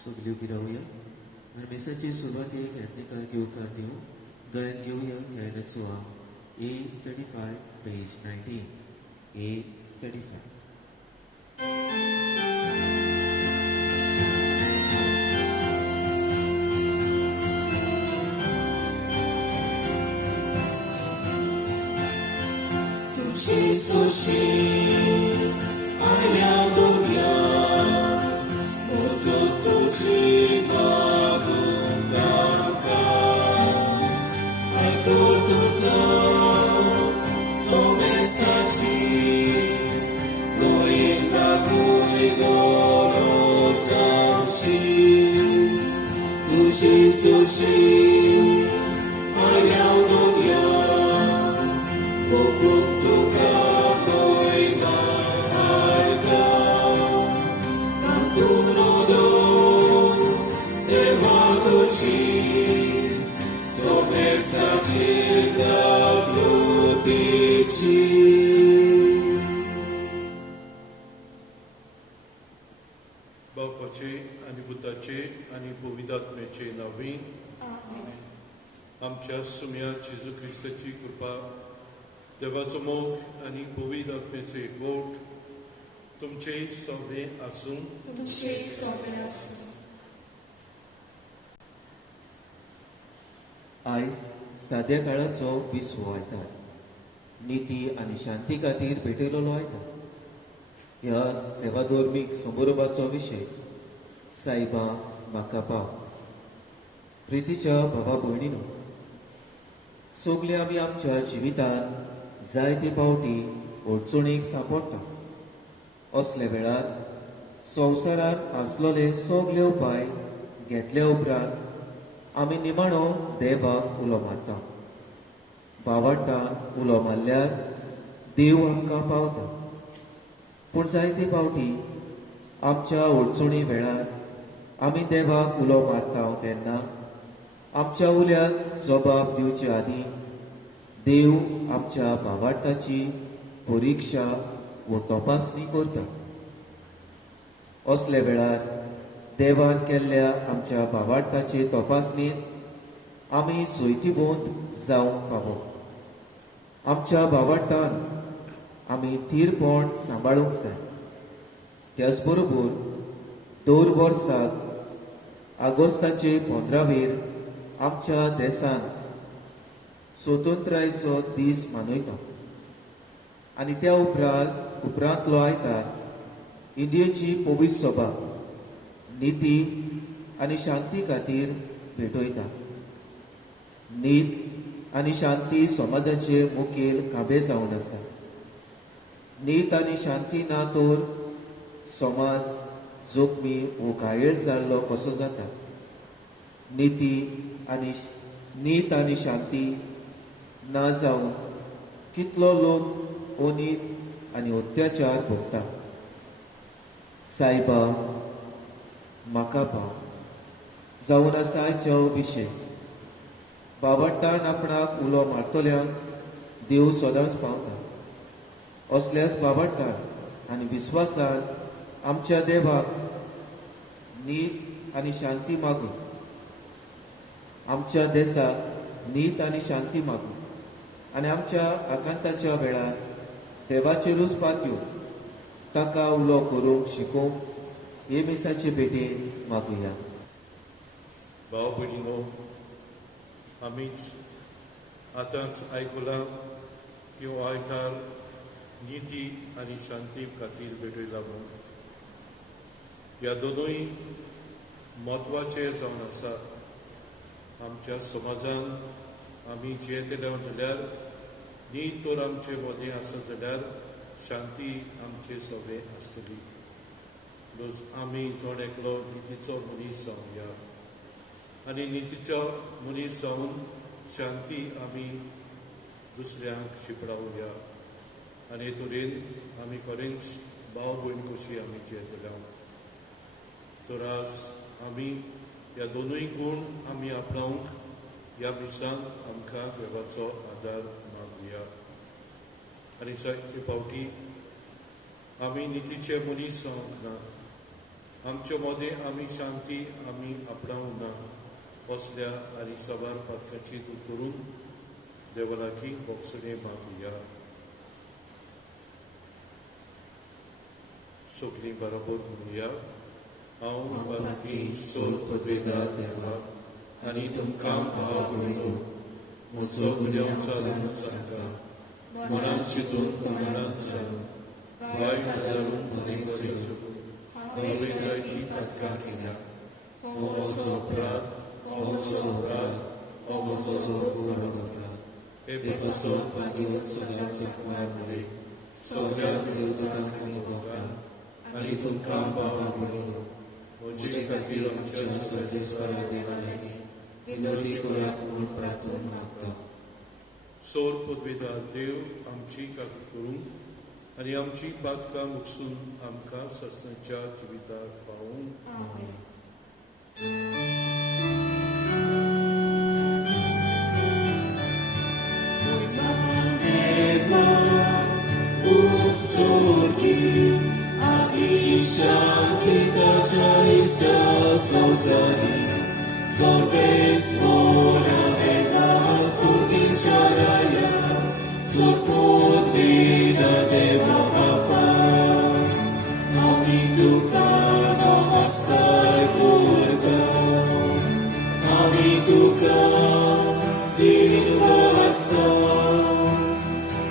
सगळ्यो गिरावया आणि मेसाची सुरवातेक यत्निकाय घेवकार दिवं गायन घेवया गायनाचो A35 page 19 A35. Soshi, Ayadonia, Osotuchi Magunganka, Aitotuzo, Somestachi, Goinda Kuigoro Sanchi, Tuchi Soshi, Ayadonia, बापाचे आणि पुताचे आणि पवित्रात्म्याचे नावीन आमच्या सुम्या जेजू क्रिस्ताची कृपा देवाचो मोग आणि पवित्र आत्म्याचे गोठ तुमचे सगळे आसूं आयज साद्या काळाचो विसवो आयतार निती आनी शांती खातीर भेटयलोलो आयतार. ह्या सेवाधर्मीक समारंभाचो विशय सायबा म्हाका पाव. प्रितीच्या भावा भयणीनो, सगळे आमी आमच्या जिवितांत जायते फावटी अडचणीक सांपडटा. असले वेळार संवसारांत आसलोले सगळे उपाय घेतल्या उपरांत आमी निमाणो देवाक उलो मारता. भावार्थान उलो मारल्यार देव आमकां पावता. पूण जायते फावटी आमच्या अडचणी वेळार आमी देवाक उलो मारता तेन्ना आमच्या उल्याक जबाब दिवचे आदीं देव आमच्या भावार्थाची परिक्षा व तपासणी करता. असले वेळार देवान केल्ल्या आमच्या भावार्थाचे तपासणेंत आमी जैतिवंत जावंक फावो. आमच्या भावार्थान आमी थीरपण सांबाळूंक जाय. त्याच बरोबर दर वर्साक ऑगस्टाचे 15वेर आमच्या देशान स्वतंत्रायेचो दीस मनयता आनी त्या उपरांतलो आयतार इंडियेची पवित्र सभा निती आनी शांती खातीर भेटयता. नीत आनी शांती समाजाचे मुखेल खांबे जावन आसा. नीत आनी शांती ना तर समाज जोखमी वो घायल जाल्लो कसो जाता. नीत आनी शांती ना जावन कितलो लोक अनीत आनी अत्याचार भोगता. सायबा म्हाका पाव जावन आसा आयचो विशय. भावार्थान आपणाक उलो मारतल्यांक देव सदांच पावता. असल्याच भावार्थान आनी विस्वासान आमच्या देवाक नीत आनी शांती मागून आमच्या देशाक नीत आनी शांती मागून आनी आमच्या आकांताच्या वेळार देवाचेरूच पातयो ताका उलो करूंक शिकोवंक हे मिसाचे भेटेन मागुया. भाव भयणीनो, आमीच आतांच आयकलां की हो आयतार निती आनी शांती खातीर भेटयला म्हणून. ह्या दोनूय म्हत्वाचे जावन आसा. आमच्या समाजान आमी जियेतले जाल्यार नीत तर आमचे मदें आसा जाल्यार शांती आमचे सगळे आसतली. आमी जण एकलो नितीचो मनीस जावया आनी नितीचो मनीस जावन शांती आमी दुसऱ्यांक शिपडावया आनी हे तरेन आमी खरेंच भाव भयण कशी आमी जियेतल्या. तर आज आमी ह्या दोनूय गूण आमी आपणावंक ह्या मिसांत आमकां देवाचो आदार मागुया. आनी जायते फावटी आमी नितीचे मनीस जावंक ना. आमच्या मदें आमी शांती आमी आपणावूं ना असल्या आनी साबार पातकांची उतरून देवा लागीं बोगसणे मागुया. सगळीं बरोबर म्हणुया. हांव पातकी सोल पदवेदार देवा आनी तुमकां भाव भयणो म्हजो गुन्यांव चालून सांगा. मनांत चिंतून तोंडांत जावन वायट जावन बरें करून हांवें जायतीं पातकां केल्या. हो म्हजो अपराध, हो म्हजो अपराध, हो म्हजो व्हड अपराध. हे पासून पागेवन सदांच जखमार मरे सगळ्याक देवतांक आनी भोगतां आनी तुमकां बाबा भयणो म्हजे खातीर आमच्या सर्वेस्परा देवा लागीं विनवती करात म्हूण प्रार्थना मागता. सोर पदवेदार देव आमची काकूट करूं आनी आमची पातकां मुगसून आमकां सस्तच्या जिवितार पावूं. आमेन. Sorgi, Aisha, Kitacha, Ista, Sosari, Sorves, Mora, Eva, Sorgi, Charaya, Sorpod, Vida, Deva, Papa, Ami, Duka, Namaskar, Gurga, Ami, Duka, Dinvasta,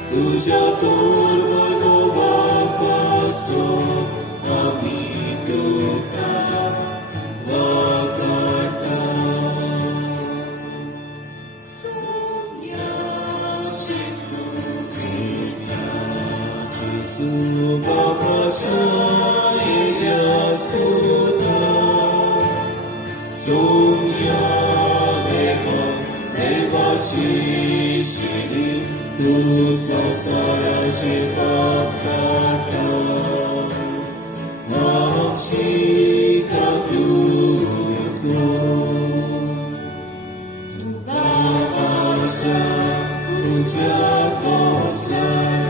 Tuja, Turva, Ami Duka Vakarta Sonia Jesus Krista Jesus Bapracha Elias Kuta Sonia Deva Deva Chishini Tu Sasara Chipakata Chika Dugo Basta Uzgat Bosler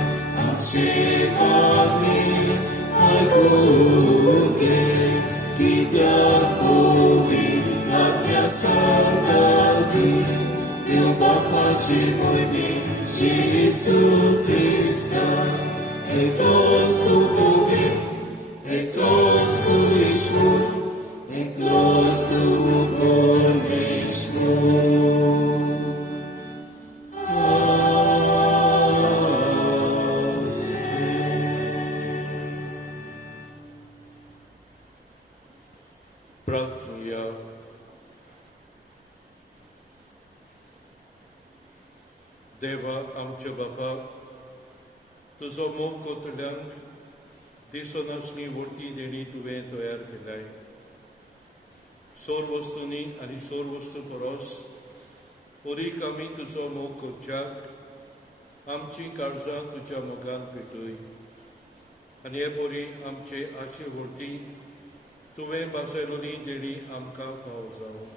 Achipagni Aguge Kita Kovin Kapya Sadati Deu Bapa Chimoini Jesus Krista Ekos Kutovin Eklos tu Yeshua, eklos tu Pormeshwar. प्रार्थना. देवा आमच्या बापा, तुजो मोग कोतल्यांक दिसो नासली वर्ती देणी तुवें तयार केल्याय. सोर वस्तूंनी आनी सोर वस्तू परस ओरीक आमी तुजो मोग करच्याक आमची काळजां तुज्या मोगान पेटय आनी हे पोरी आमचे आशे वर्ती तुवें बासयलोली देणी आमकां फाव जावं.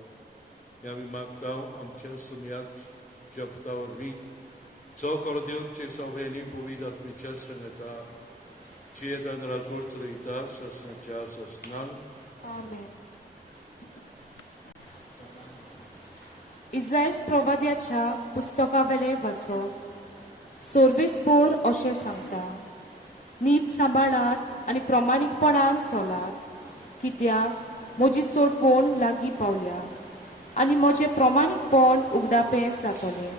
हे आमी मागता आमच्या सुमयात जपता वरवीं जो कोरदेवचे सवेली पवित्र आत्मेच्या संगता Ciedan razul trăita să snăceasă snan. Amen. Izajas prowadziacza pustoka wele waco. Sorvis por osie सांगता. नीत सांबाळात आनी प्रामाणीकपणान चलात. कित्याक म्हजी सोडवण लागीं पावल्या आनी म्हजें प्रामाणीकपण उगडापें जातलें.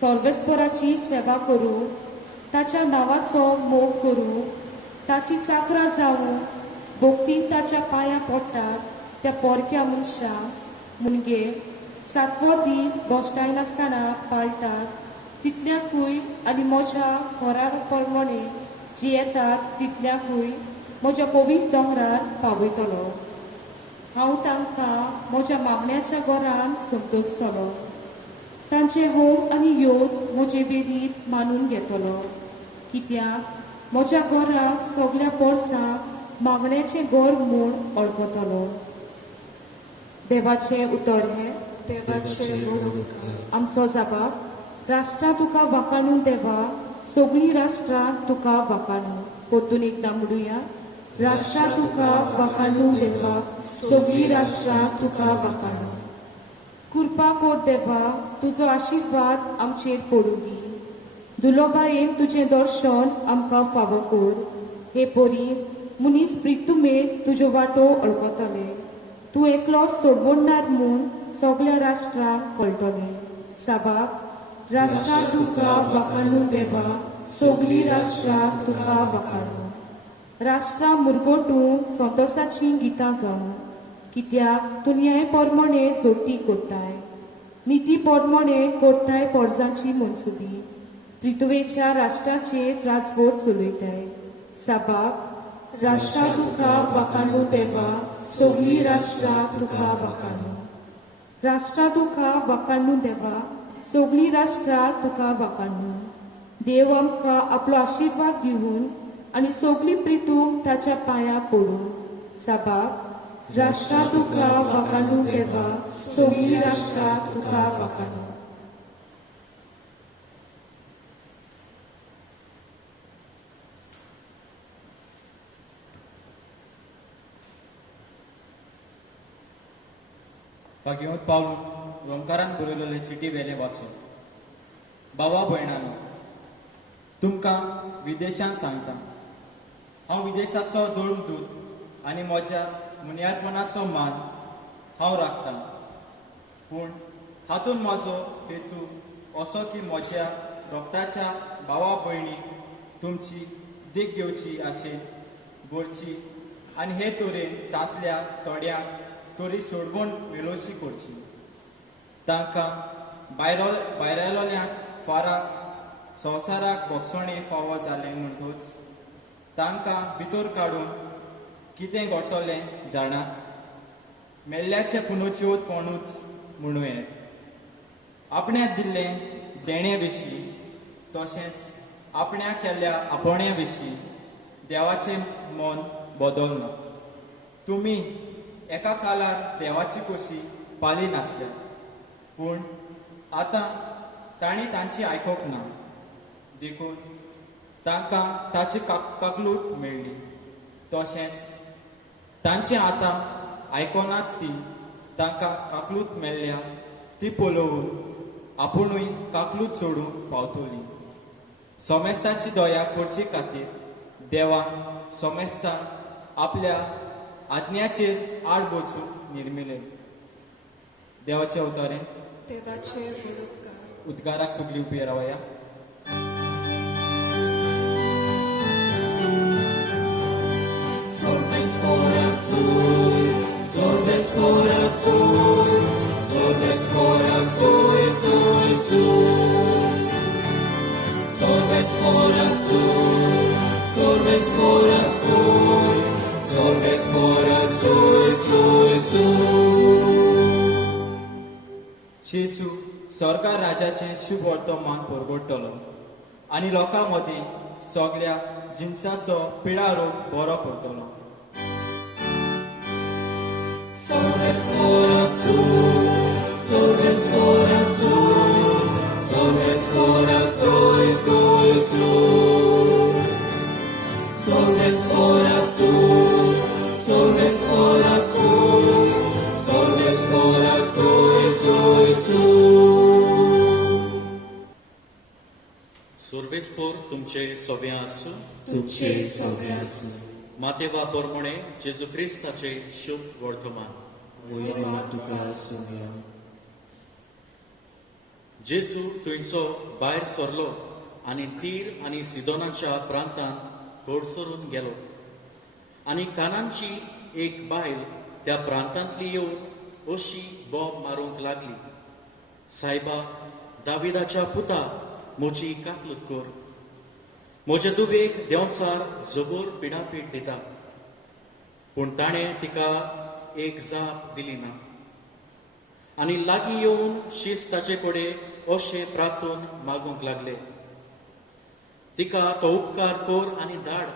सर्वेस्पराची सेवा करूं, ताच्या नांवाचो मोग करूं, ताची चाकरां जावूं, भोगतीन ताच्या पांयां पडटात त्या पोरक्या मनशा मुनगे 7वो दीस गोश्टाय नासतना पाळटात तितल्याकूय आनी म्हज्या घरा प्रमाणे जियेतात तितल्याकूय म्हज्या पवित्र दोंगरार पावयतलो. हांव तांकां म्हज्या मागण्याच्या घरान संतोसतलो. तांचे होम आनी योद म्हजे वेदीत मानून घेतलो. कित्याक म्हज्या घराक सगळ्या पोरसांक मागण्याचें घर म्हूण वळखतलो. देवाचें उतर हें आमचो जाबाब राष्ट्रां तुका वाखाणून देवा, सगळीं राष्ट्रां तुका वाखाणू. परतून एकदां म्हणुया. राष्ट्रा तुका वाखाणू देवा सगळी राष्ट्रां तुका वाखाणू कृपा कोर देवा तुजो आशिर्वाद आमचेर पडूं दी दुलोबायेन तुजें दर्शन आमकां फावो कोर हे पोरी मनीस प्रितुमेर तुजो वाटो अळकतले तूं एकलो सोडवणार म्हूण सगळ्या राष्ट्रांक कळटलें साबाक राष्ट्रां तुका वाखाणू देवा सगळी राष्ट्रां तुका वाखाणू राष्ट्रां मुरगोटूं संतोसाचीं गितां गावूं कित्याक तूं न्याय पोरमोणे जोडटी कोत्ताय निती पोरमोणे कोत्ताय पोरजांची मनसुबी पृथ्वेच्या राष्ट्राचेर राजवट चलयताय साबाक राष्ट्रां तुका वाखाणू देवा सगळी राष्ट्रां तुका वाखाणू राष्ट्रां तुका वाखाणू देवा सगळी राष्ट्रां तुका वाखाणू देव आमकां आपलो आशिर्वाद दिवन आनी सगळी प्रितूम ताच्या पांयां पडूं साबाक राष्ट्रां तुका वाखाणू देवा सगळी राष्ट्रां तुका वाखाणू भाग्यवंत पावलो रोमकारान बरयलेले चिटी वेले वाचून बाबा भयणानो तुमकां विदेशांत सांगता हांव विदेशाचो धर्मदूत आनी म्हज्या मुनियादपणाचो मान हांव राखतां पूण हातूंत म्हजो हेतू असो की म्हज्या रोगताच्या भावा भयणी तुमची देख घेवची आशेन भरची आनी हे तरेन तांतल्या थोड्यांक तोरी सोडवून वेलोची करची तांकां भायरलोल्यांक फाराक संवसाराक भोगसणे फावो जालें म्हणटूच तांकां भितर काडून कितें घडटलें जाणा मेल्ल्याचे पुनोच्योतपणूच म्हणूं यें आपण्याक दिल्लें देणे विशीं तशेंच आपण्याक केल्ल्या आपोण्या विशीं देवाचें मन बदलना तुमी एका कालार देवाची कशी पाली नासल्या पूण आतां तांणी तांची आयकोंक ना देखून तांकां ताची काकलूट मेळ्ळी तशेंच तांचे आतां आयकोनात ती तांकां काकलूट मेळ्ळ्या ती पळोवन आपुणूय काकलूट सोडूंक पावतली सोमेस्ताची दया करचे खातीर देवान सोमेस्तान आपल्या आज्ञाचेर आड वचूंक निर्मिलें देवाचें उतरें देवाचे बरोबर उद्गाराक सगळीं उबी रावया Solves por azul, solves por azul, solves por azul, azul, azul. Solves por azul, solves por azul, solves por azul, azul, azul. जेसू स्वर्गा राजाचें शुभ वर्तमान परगडटलो आनी लोकां मदीं सगळ्या जिन्साचो पिडा रोग बरो करतलो Solves por azul, solves por azul, solves por azul, azul, azul. Solves por azul, solves por azul, solves por azul, azul, azul. सोर्वेस्पोर तुमचे सोव्या आसूं तुमचे सगळे आसूं मातेवा पोरमोणे जेजू क्रिस्ताचे शुभ वर्तमान वयवा तुका सुम्या जेजू थंयचो भायर सरलो आनी तीर आनी सिदोनाच्या प्रांतांत घोडसरून गेलो आनी कानांची एक बायल त्या प्रांतांतली येवन अशी बोब मारूंक लागली सायबा दाविदाच्या पुता म्हजी काकलूत कर म्हज्या दुवेक देंवचार जबोर पिडापीट दिता पूण ताणें तिका एक जाप दिली ना आनी लागीं येवन शिस्ताचे कडेन अशें प्रार्थून मागूंक लागले तिका तो उपकार कर आनी धाड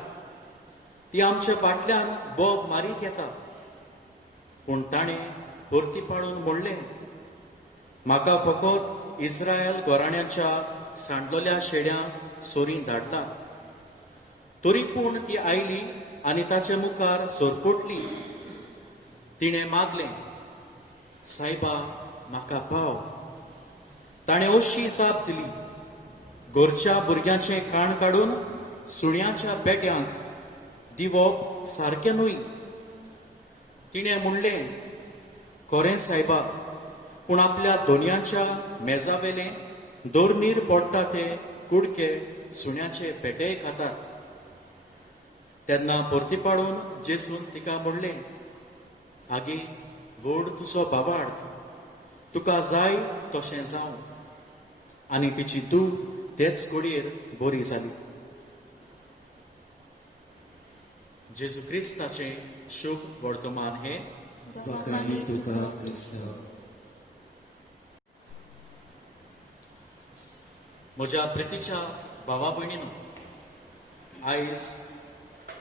ती आमच्या फाटल्यान बोब मारीत येता पूण ताणें परती पाडून म्हणलें म्हाका फकत इस्रायल घराण्याच्या सांडलोल्या शेड्यांक सोरीन धाडला तरी पूण ती आयली आनी ताचे मुखार सोरपोटली. तिणें मागलें, सायबा म्हाका पाव. ताणें अशी जाप दिली, घरच्या भुरग्यांचें काण काडून सुण्याच्या बेट्यांक दिवप सारकें न्हय. तिणें म्हणलें, खरें सायबा, पूण आपल्या दोनयांच्या मेजावेलें दोरनीर पडटा ते कुडके सुण्याचे पेटेय खातात. तेन्ना परती पाडून जेसून तिका म्हणलें, आगे व्हड तुजो भावार्थ, तुका जाय तशें जावं. आनी तिची धूव तेच घडयेर बरी जाली. जेजू क्रिस्ताचें शुभ वर्तमान हें वखाणी तुका क्रिस्त. म्हज्या प्रितीच्या भावा भयणीनो,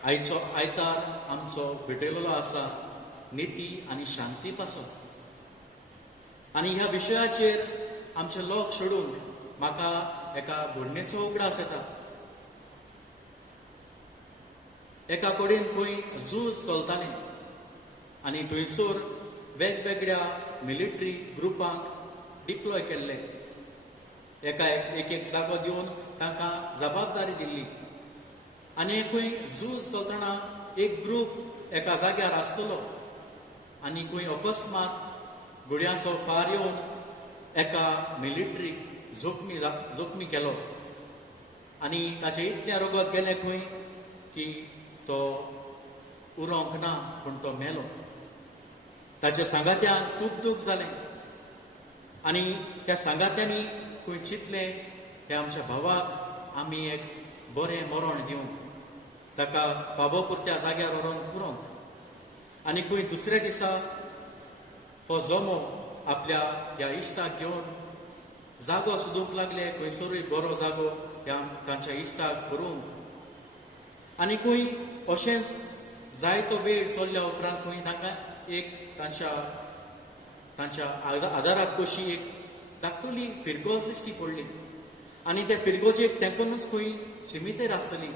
आयचो आयतार आमचो भेटयलेलो आसा निती आनी शांती पासून. आनी ह्या विशयाचेर आमचें लोक सोडून म्हाका एका घडणेचो उगडास येता. एका कडेन खंय झूज चलतालें आनी थंयसर वेगवेगळ्या मिलिटरी ग्रुपांक डिप्लॉय केल्ले. एक जागो दिवन तांकां जबाबदारी दिल्ली. आनी खंय झूज चलतना एक ग्रूप एका जाग्यार आसतलो आनी खंय अकस्मात गुड्यांचो फार येवन एका मिलिटरीक जोखमी केलो. आनी ताचे इतलें रगत गेलें खंय की तो उरोंक ना, पूण तो मेलो. ताच्या सांगात्यांक खूब दूख जालें. आनी त्या सांगात्यांनी खंय चिंतलें, हे आमच्या भावाक आमी एक बरें मरण दिवंक, ताका फावो पुरत्या जाग्यार व्हरोन पुरोंक. आनी खंय दुसऱ्या दिसा हो जोमो आपल्या ह्या इश्टाक घेवन जागो सोदूंक लागले, खंयसरूय बरो जागो ह्या तांच्या इश्टाक व्हरूंक. आनी खंय अशेंच जायतो वेळ चल्ल्या उपरांत खंय तांकां एक तांच्या आदाराक कशी एक धाकटुली फिरगोज दिश्टी पडली. आनी त्या फिरगोजेक तेंकूनच खंय शिमितेर आसतली.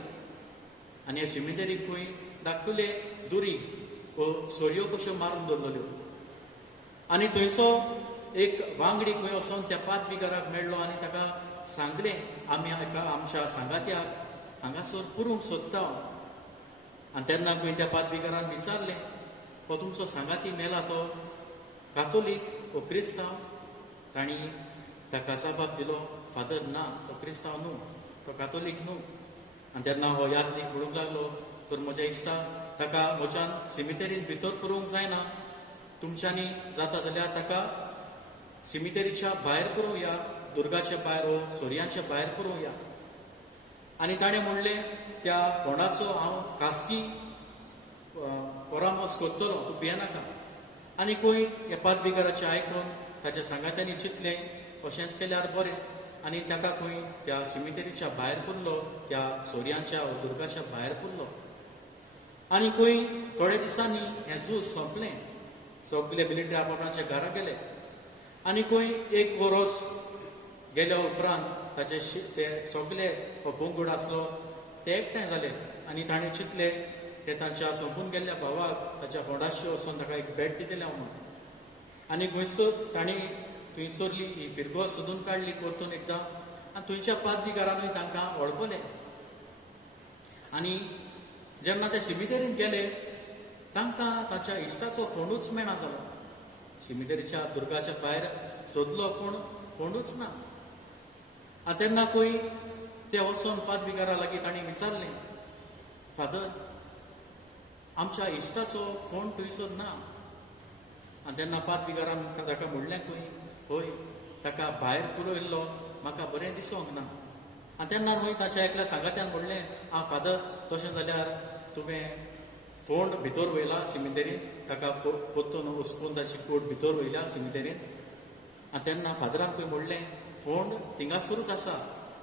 आनी ह्या शिमितेरीक खंय धाकटुले दुरीग सोरयो कश्यो मारून दवरलेल्यो. आनी थंयचो एक वांगडी खंय वचोन त्या पाद्रीगाराक मेळ्ळो आनी ताका सांगलें, आमी आमच्या सांगात्याक हांगासर पुरूंक सोदता. आनी तेन्ना खंय त्या पाद्रीगारान विचारलें, हो तुमचो सांगाती मेला तो कातोलीक वो क्रिस्तांव? तांणी ताका जबाब दिलो, फादर ना, तो क्रिस्तांव न्हू, तो कातोलीक न्हू. आनी तेन्ना हो यादनीक म्हणूंक लागलो, तर म्हज्या इश्टा, ताका म्हज्यान सिमितेरीन भितर पुरूंक जायना. तुमच्यांनी जाता जाल्यार ताका सिमितेरीच्या भायर पुरोवया, दुर्गाच्या भायर वो सोर्याच्या भायर पुरोवया. आनी ताणें म्हणलें, त्या फोंडाचो हांव खासगी परामर्श करतलो, तूं भियेनाका. आनी खंय ह्या पाद्रीगाराचें आयकून ताच्या सांगात्यांनी चिंतलें, अशेंच केल्यार बरें. आनी ताका खंय त्या सिमितेरीच्या भायर पुरलो, त्या सोर्यांच्या दुर्गाच्या भायर पुरलो. आनी खंय थोड्या दिसांनी हें झूज सोंपलें. सगळे मिलिटरी आपापणाच्या घरा गेले. आनी खंय एक वरोस गेल्या उपरांत ताचे ते सगळे हो पंगड आसलो ते एकठांय जाले. आनी ताणें चिंतलें, हे तांच्या सोंपून गेल्ल्या भावाक ताच्या फोंडाशी वचून ताका एक भेट दितलें म्हणून. आनी खंयसर तांणी थंयसरली ही फिरगोज सोदून काडली परतून एकदां. आनी थंयच्या पाद्रीगारानूय तांकां वळखलें. आनी जेन्ना ते सिमितेरीन गेले, तांकां ताच्या इश्टाचो फोंडूच मेळना जालो. सिमितेरीच्या दुर्गाच्या भायर सोदलो, पूण फोंडूच ना. आनी तेन्ना खंय ते वचोन पाद्रीगारा लागीं तांणी विचारलें, फादर, आमच्या इश्टाचो फोंड थंयसर ना. आनी तेन्ना पाद्रीगारान ताका म्हणलें, खंय हय, ताका भायर पुरयल्लो म्हाका बरें दिसोंक ना. आनी तेन्ना खंय ताच्या एकल्या सांगात्यान म्हणलें, फादर, तशें जाल्यार तुवें फोंड भितर वयला सिमितेरींत, ताका परतून हुस्कून ताची कूड भितर वयल्या सिमितेरींत. आनी तेन्ना फादरान खंय म्हणलें, फोंड थिंगासरूच आसा,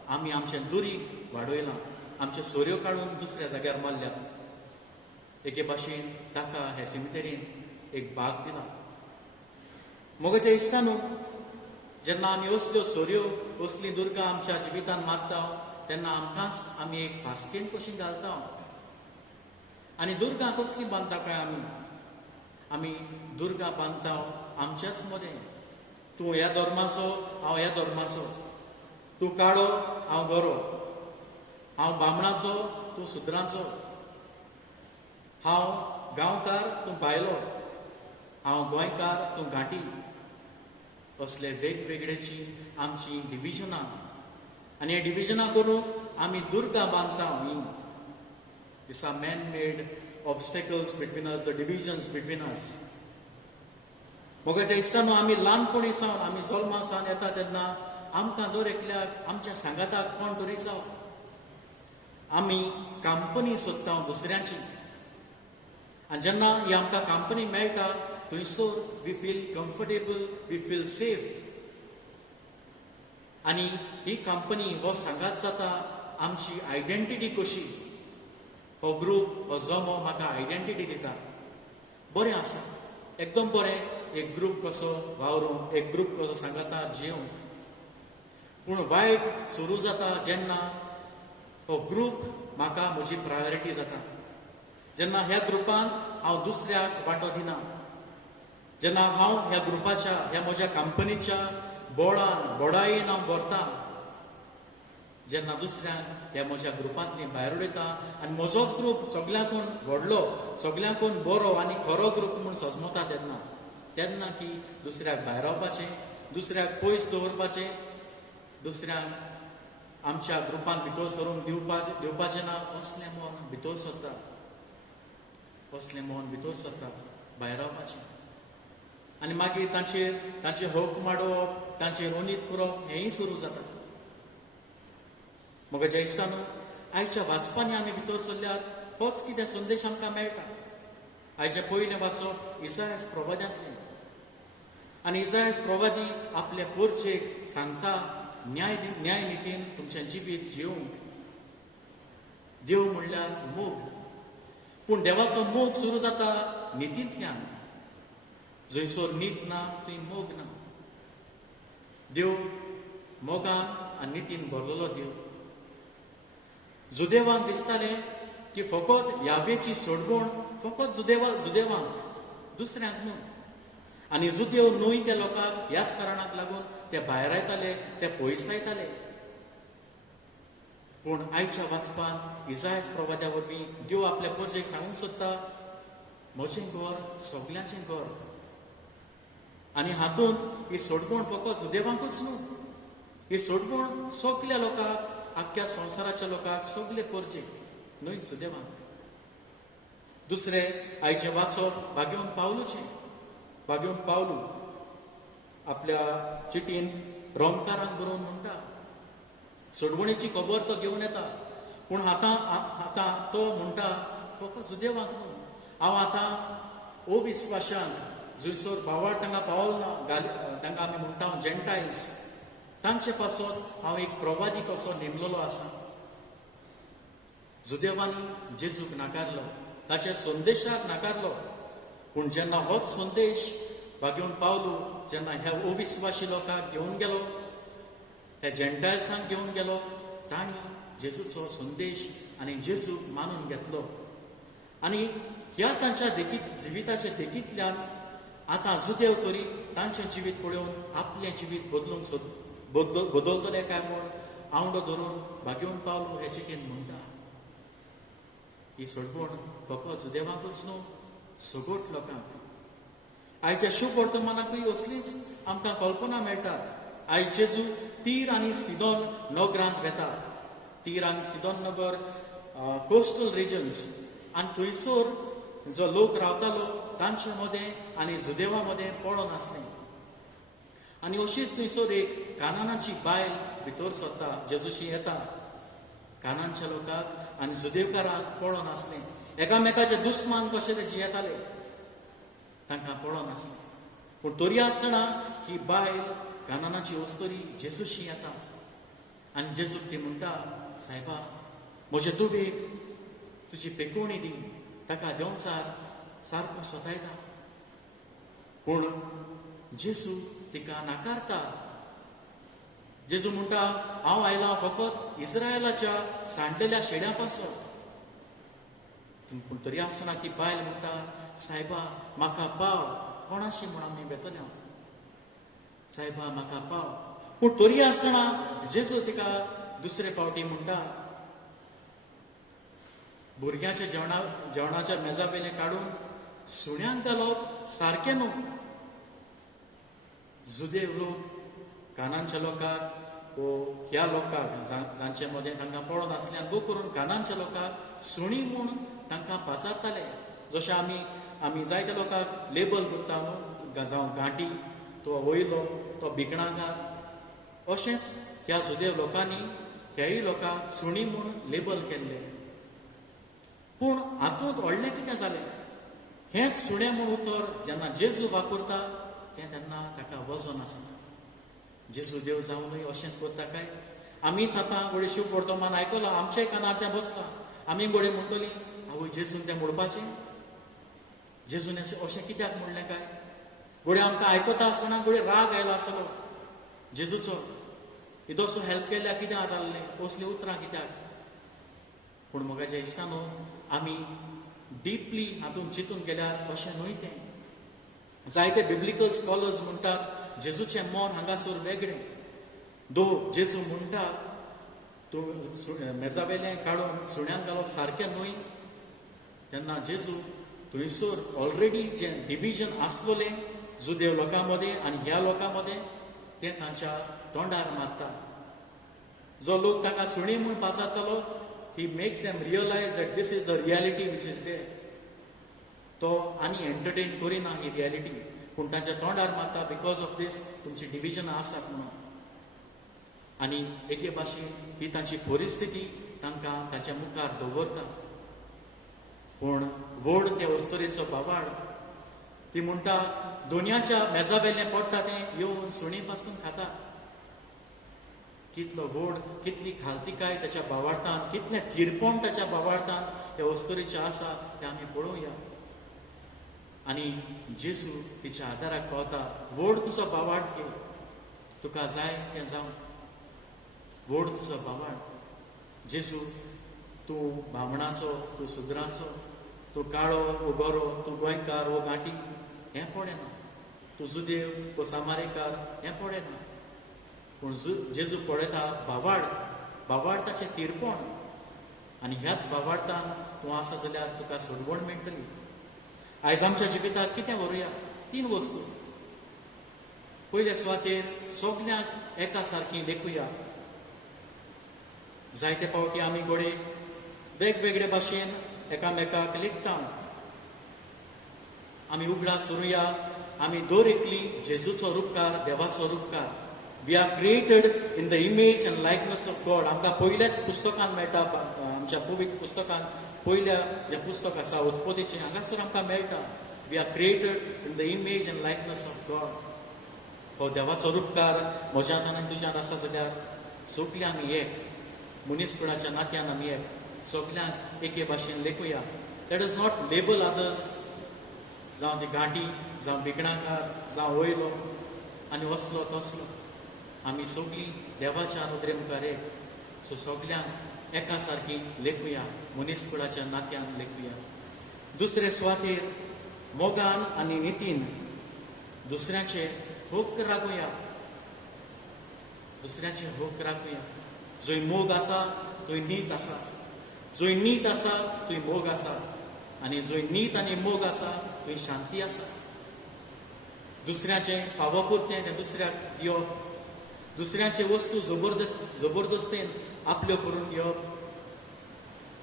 आमी आमचें दुरीग वाडयलां, आमच्यो सोऱ्यो काडून दुसऱ्या जाग्यार मारल्या. एके भाशेन ताका हे सिमितेरींत एक भाग दिला. मोगाच्या इश्टानू, जेन्ना आमी असल्यो सोऱ्यो, असली दुर्गा आमच्या जिवितान मारता, तेन्ना आमकांच आमी एक फासकेन कशी घालता आनी दुर्गा कसली बांदता काय आमी दुर्गा बांदता आमच्याच मदें. तूं ह्या धर्माचो, हांव ह्या धर्माचो. तूं काळो, हांव गोरो. हांव बामणाचो, तूं सुद्रांचो. हांव गांवकार, तूं भायलो. हांव गोंयकार, तूं घांटी. असले वेगवेगळेची आमची डिविजनां. आनी हे डिविजनां करून आमी दुर्गा बांदता. These are man-made obstacles between us, the divisions between us. मोगाच्या इश्टानो, आमी ल्हानपणी सावन, आमी जल्मा सावन येता तेन्ना आमकां दर एकल्याक आमच्या सांगाताक कोण तरी जावं. आमी कंपनी सोदता दुसऱ्याची. आनी जेन्ना ही आमकां कंपनी मेळटा थंयसर we feel comfortable, we feel safe. आनी ही कंपनी, हो सांगात जाता आमची आयडेंटिटी कशी. हो ग्रूप, हो जमो म्हाका आयडेंटिटी दिता. बरें आसा, एकदम बरें एक ग्रूप कसो वावरूंक, एक ग्रूप कसो सांगाता जेवंक. पूण वायट सुरू जाता जेन्ना हो ग्रूप म्हाका म्हजी प्रायोरिटी जाता. जेन्ना ह्या ग्रुपांत हांव दुसऱ्याक वांटो दिना. जेन्ना हांव ह्या ग्रुपाच्या, ह्या म्हज्या कंपनीच्या बोडायेन हांव भरतां. जेन्ना दुसऱ्याक ह्या म्हज्या ग्रुपांतली भायर उडयता आनी म्हजोच ग्रूप सगळ्यांकून व्हडलो, सगळ्यांकून बरो आनी खरो ग्रूप म्हूण सजमता तेन्ना की दुसऱ्याक भायर रावपाचें, दुसऱ्याक पयस दवरपाचें, दुसऱ्याक आमच्या ग्रुपान भितर सरून दिवपाचें ना. असलें मन भितर सरता. असलें मन भितर सरता, भायर रावपाचें. आनी मागीर तांचेर हक माडोवप, तांचेर उनीत करप हेंय सुरू जाता. म्हज्या इश्टानो, आयच्या वाचपांनी आमी भितर सरल्यार होच कितें संदेश आमकां मेळटा. आयचे पयलें वाचप इसायास प्रवाद्यांतलें. आनी इसायास प्रवादी आपल्या पोरचेक सांगता, न्याय नितीन तुमचें जिवीत जिवंक. देव म्हणल्यार मोग. पूण देवाचो मोग सुरू जाता नितींतल्यान. जंयसर नीत ना थंय मोग ना. देव मोगान आनी नितीन भरलेलो देव. जुदेवांक दिसतालें की फकत यावेची सोडवण फकत जुदेवांक, दुसऱ्यांक न्हू. आनी जुदेव न्हूय त्या लोकांक ह्याच कारणाक लागून ते भायर येताले, ते पयस रावताले. पूण आयच्या वाचपान इसायास प्रवाद्या वरवीं देव आपल्या परजेक सांगूंक सोदता, म्हजें घर सगळ्यांचें घर. आनी हातूंत ही सोडवण फकत जुदेवांकूच न्हू, ही सोडवण सगळ्या लोकांक, आख्ख्या संवसाराच्या लोकांक, सगळे परजेक, न्हय जुदेवांक. दुसरें आयचें वाचप भाग्योन पावलू आपल्या चिटींत रोमकारांक बरोवन म्हणटा, सोडवणेची खबर तो घेवन येता. पूण आतां तो म्हणटा फकत जुदेवांक न्हू. हांव आतां अविस्वाशांक, जंयसर भावार्थ तांकां पावलना, तांकां आमी म्हणटा जेंटायल्स, तांचे पासून हांव एक प्रवादी कसो नेमलेलो आसा. जुदेवांनी जेजूक नाकारलो, ताच्या संदेशाक नाकारलो. पूण जेन्ना होच संदेश भाग्योन पावलो, जेन्ना ह्या अविस्वाशी लोकांक घेवन गेलो, त्या जेंटायल्सांक घेवन गेलो, तांणी जेजूचो संदेश आनी जेजूक मानून घेतलो. आनी ह्या तांच्या जिविताच्या देखींतल्यान आतां जुदेव तरी तांचें जिवीत पळोवन आपलें जिवीत बदलतले काय म्हूण आवडो धरून भाग्योन पावलो हे चिटीन म्हणटा. ही सोडवण फकत जुदेवांकूच न्हू, सगोट लोकांक. आयच्या शुभ वर्तमानाकूय असलीच आमकां कल्पना मेळटात. आयज जेजू तीर आनी सिदोन नगरांत वेता. तीर आनी सिदोन नगर कोस्टल रिजन्स, आनी थंयसर जो लोक रावतालो तांचे मदें आनी जुदेवां मदें पळोवन आसलें. आनी अशीच थंयसर एक कानानाची बायल भितर सरता, जेजूशी येता. कानानच्या लोकांक आनी जुदेवकारांक पळोवन आसलें. एकामेकाचे दुस्मान कशे ते जियेताले तांकां पळोवन आसलें. पूण तरी आसतना ही बायल कानानाची वस्तरी जेजूशी येता. आनी जेजूक ती म्हणटा, सायबा, म्हजे तुवेक तुजी पेकोवणी दी, ताका देंवचार सारको सोतायता. पूण जेजू तिका नाकारता. जेजू म्हणटा हांव आयला फकत इस्रायलाच्या सांडलेल्या शेड्या पासो. पूण तरी आसतना ती बायल म्हणटा सायबा म्हाका पाव, कोणाशी म्हूण आमी बेतले हांव, सायबा म्हाका पाव. पूण तरी आसतना जेजू तिका दुसरे फावटी म्हणटा भुरग्याच्या जेवणाच्या मेजा वेले काडून सुण्यांक घालप सारकें न्हू. जुदेव लोक कानांच्या लोकांक वो ह्या लोकांक जांचे मदें तांकां पळोवन आसल्यान गो करून कानांच्या लोकांक सुणी म्हूण तांकां पाचारताले. जशें आमी जायत्या लोकांक लेबल करता न्हू, जावं गांठी, तो वयलो, तो भिकणाकार, अशेंच ह्या जुदेव लोकांनी ह्याय लोकांक सुणी म्हूण लेबल केल्ले. पूण हातूंत व्हडलें कितें जालें, हेंच सुणें म्हूण उतर जेन्ना जेजू वापरता तें तेन्ना ताका वजन आसना. जेजू देव जावनूय अशेंच करता काय? आमीच आतां घोडे शुभ वर्तमान आयकलां, आमचेय कानार तें बसलां. आमी घोडे म्हणटलीं आवय जेजून तें म्हणपाचें, जेजून अशें कित्याक म्हणलें काय? घोडे आमकां आयकता आसतना घोडे राग आयलो आसलो जेजूचो, इदोसो हेल्प केल्यार कित्याक जाल्लें, असलीं उतरां कित्याक? पूण म्हज्या इश्टानो, आमी डिपली हातूंत चिंतून गेल्यार अशें न्हय तें. जायते बिब्लिकल स्कॉलर्स म्हणटात जेजूचें मन हांगासर वेगळें. दो जेजू म्हणटा तूं मेजावेलें काडून सुण्यांक घालप सारकें न्हय, तेन्ना जेजू थंयसर ऑलरेडी जें डिविजन आसलोलें जुदेव लोकां मदें आनी ह्या लोकां मदें तें तांच्या तोंडार मारता. जो लोक तांकां सुणी म्हूण पाचारतालो, he makes them realize that this is the reality which is there. तो आनी एंटरटेन करिना ही रियलिटी, पूण तांच्या तोंडार मारता बिकॉज ऑफ दीस तुमची डिविजन आसात म्हणून. आनी एके भाशेन ही तांची परिस्थिती तांकां ताच्या मुखार दवरता. पूण व्हड त्या वस्तुरेचो बावाड ती म्हणटा दोनयाच्या मेजा वेलें पडटा तें येवन सुणी पासून खाता. कितलो व्हड, कितली खालतिकाय ताच्या बावार्थांत, कितलें थिरपण ताच्या बावार्थांत ह्या वस्तुरेचें आसा तें आमी पळोवया. आनी जेजू तिच्या आदाराक पावता. व्हड तुजो बावार्थ घे, तुका जाय तें जावं. व्हड तुजो बावार्थ. जेजू तूं बामणाचो, तूं सुद्राचो, तूं काळो वो गोरो, तूं गोंयकार वो गांठी, हें पळयना. तूं जुदेव वो सामारिकार, हें पळयना. पूण जेजू पळयता बावार्थाचें तिरपण. आनी ह्याच बावार्थान तूं आसा जाल्यार तुका सोडवण मेळटली. आयज आमच्या जिवितांत कितें व्हरुया? 3 वस्तू. पयल्या सुवातेर सगल्यांक एका सारकी लेखुया. जायते फावटी आमी घोडे वेगवेगळे भाशेन एकामेकाक लेखता. आमी उगडा सरुया, आमी दर एकली जेजूचो रूपकार, देवाचो रूपकार. We are created in the image and likeness of God. आमकां पयल्याच पुस्तकांत मेळटा, आमच्या पवित्र पुस्तकांत पयल्या जें पुस्तक आसा उत्पत्तीचें, हांगासर आमकां मेळटा we are created in the image and likeness of God. हो देवाचो रूपकार म्हज्यान आनी तुज्यान आसा जाल्यार सगलीं आमी एक, मनीसपणाच्या नात्यान आमी एक, सगल्यांक एके भाशेन लेखुया. Let us not label others, जावं ती गांठी, जावं भिकणाकार, जावं वयलो आनी असलो तसलो. आमी सगलीं देवाच्या नदरे मुखार एक. सो सगल्यांक एका सारकी लेखुया, मनीसपणाच्या नात्यान लेखुया. दुसरे सुवातेर मोगान आनी नितीन दुसऱ्याचे हक्क राखुया. दुसऱ्याचे हक्क राखुया. जंय मोग आसा थंय नीत आसा, जंय नीत आसा थंय मोग आसा, आनी जंय नीत आनी मोग आसा थंय शांती आसा. दुसऱ्याचें फावपुरतें तें दुसऱ्याक दिवप, दुसऱ्याचे वस्तू जबरदस्तेन आपल्यो करून घेवप,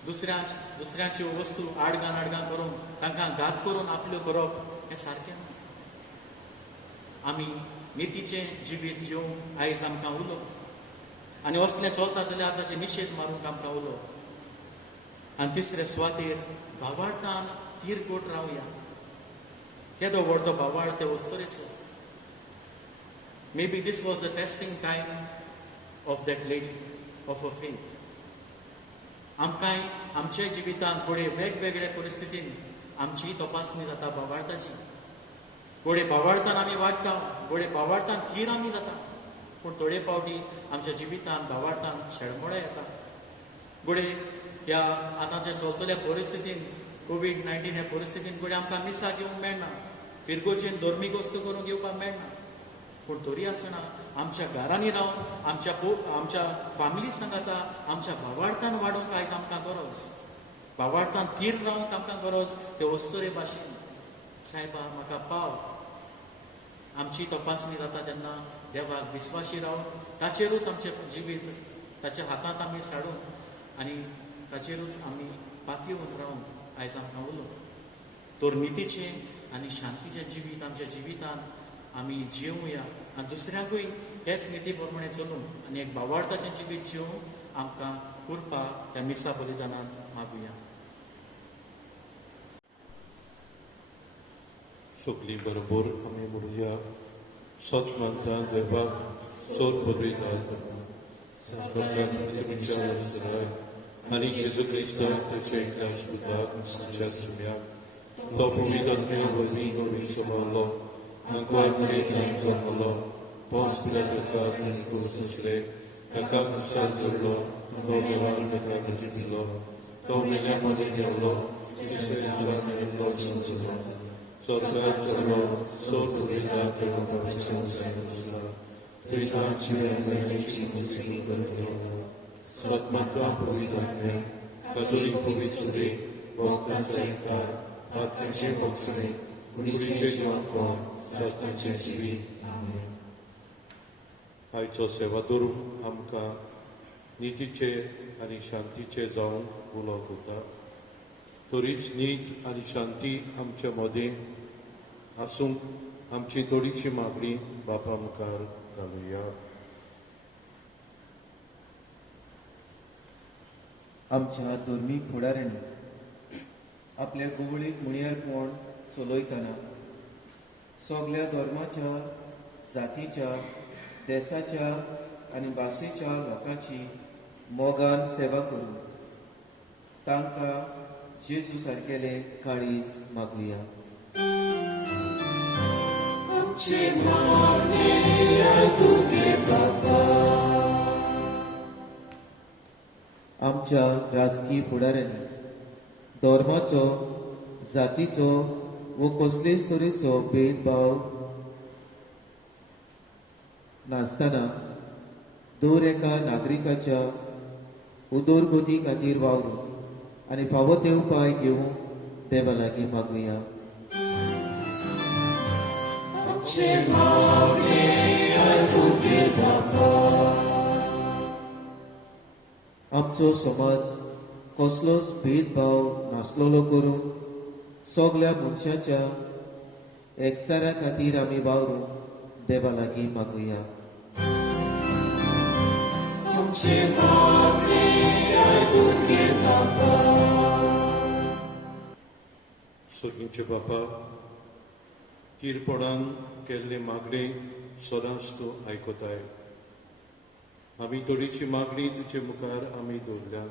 दुसऱ्याच्यो वस्तू आडगां करून तांकां घात करून आपल्यो करप, हें सारकें ना. आमी नितीचें जिवीत जिवंक आयज आमकां उलो, आनी असलें चलता जाल्यार ताचे निशेध मारूंक आमकां उलो. आनी तिसरे सुवातेर भावार्थान तिरकोट रावया. केदो व्हडलो भावार्थ ते वस्तुरेचो. Maybe this was the testing time of that lady, of her faith. आमकांय आमच्या जिवितांत घोडे वेगवेगळ्या परिस्थितीन आमची तपासणी जाता भावार्थाची. घोडे भावार्थान आमी वाडटा, घोडे भावार्थान थीर आमी जाता. पूण थोडे फावटी आमच्या जिवितांत भावार्थान शेळमोळे येता गुडे ह्या आतांच्या चलतल्या परिस्थितीन कोविड-19 ह्या परिस्थितीन गुडे आमकां मिसा घेवंक मेळना फिरगोचेन धर्मीक वस्तू करून घेवपाक मेळना पूण तरी आसतना आमच्या घरांनी रावन आमच्या फॅमिली सांगाता आमच्या भावार्थान वाडोवंक आयज आमकां गरज भावार्थान थीर रावंक आमकां गरज ते वस्तुरे भाशेन सायबा म्हाका पाव आमची तपासणी जाता तेन्ना देवाक विस्वाशी रावन ताचेरूच आमचें जिवीत ताच्या हातांत आमी साडून आनी ताचेरूच आमी पातयेवन रावंक आयज आमकां उलोवंक तर नितीचें आनी शांतीचें जिवीत आमच्या जिवितांत आमी जिवुया आनी दुसऱ्यांकूय हेच निती प्रमाणे चलून आनी एक भावार्थाचें जिवीत जिवंक आमकां कृपा ह्या मिसा बलिदानांत मागुया. सगळीं बरोबर आमी म्हणुया सतमंता देवाक सोद पदवीदार आनी जेजू क्रिस्ताक ताचे एकल्या सुदाक आमच्या सुम्याक तो पवित्रात्म्या वरवीं गोवी सोमारलो आंकवार मरेंत जल्मलो पोंस पिलाताक आनी क्रूस आसले ताका क्रुसार चडलो तो देवान ताका खातीर दिलो तो मेल्या मदें देंवलो तिसऱ्या दिसाक येतलो जिवंत स्वताक चडलो सोद पदवीदार देवा बापाच्या उजव्यान बसला थंय तांची मेळण्याची मुसली करतलो सतमात्वा पवित्रात्म्या कातोलीक पवित्र सुरे वक्तांचो एकठांय आत्म्याचे भोगसणे कुडीचें जिवंतपण सासणाचें जिवीत आमेन. आयचो सेवादूर आमकां नितीचे आनी शांतीचे जावंक उलो करता तरीच नीत आनी शांती आमच्या मदें आसूंक आमची थोडीशी मागणी बापा मुखार घालुया. आमच्या धर्मीक फुडाऱ्यांनी आपल्या गुवळीक मुणयारपण चलयतना सगळ्या धर्माच्या जातीच्या देशाच्या आनी भाशेच्या लोकांची मोगान सेवा करून तांकां जेजू सारकेले काळीज मागुया. आमच्या राजकीय फुडाऱ्यांनी धर्माचो जातीचो वो कसलेच तरेचो भेदभाव नासतना दर एका नागरिकाच्या उदरगती खातीर वावरूंक आनी फावो ते उपाय घेवंक देवा लागीं मागुया. आमचो समाज कसलोच भेदभाव नासलोलो करून सगळ्या मनशाच्या एकचारा खातीर आमी वावरूंक देवा लागीं मागुया. सगळींचे बापा तीरपणान केल्ले मागणे सदांच तूं आयकताय. आमी थोडीशी मागणी तुजे मुखार आमी दवरल्या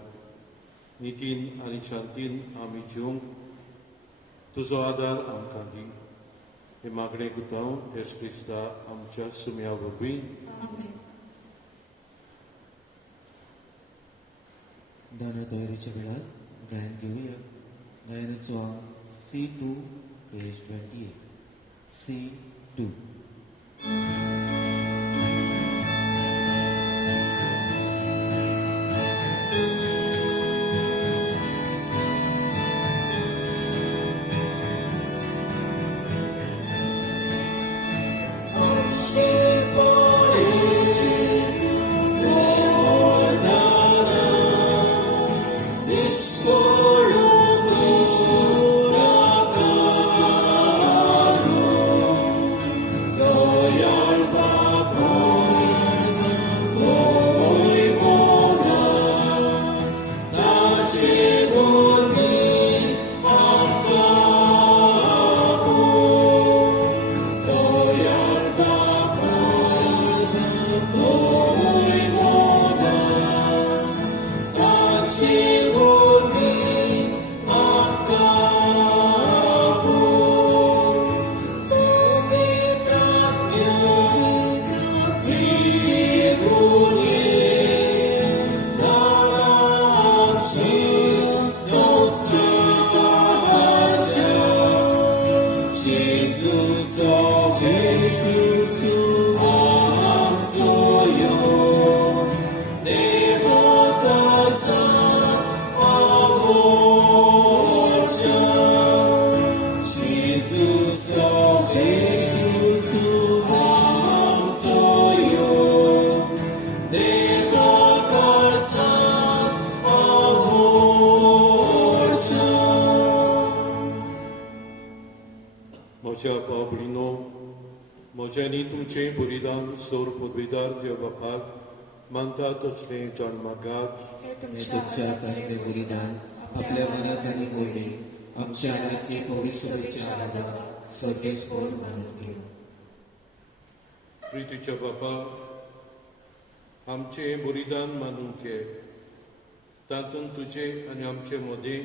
नितीन आनी शांतीन आमी जिवंक तुजो आदार आमकां दी. हे मागणे गुतांव तेच क्रिस्ता आमच्या सुम्या वरवीं. दाना तयारीच्या वेळार गायन घेवया. गायनाचो अंक C2 page 28. C2. Ci volvi a म्हज्या बाबडीनो म्हज्यानी तुमचें बलिदान सोर पदवीदार देव बापाक मानता तसलें जन्माघात हे तुमच्या तुमच्या हातांतले बलिदान आपल्या मनात आनी मोडली आमच्या नक्की पवित्रतेच्या आदाराक स्वर्गेस्फोट मानून घेऊ. प्रितीच्या बापा आमचें बलिदान मानून घे. तातूंत तुजे आनी आमचे मदीं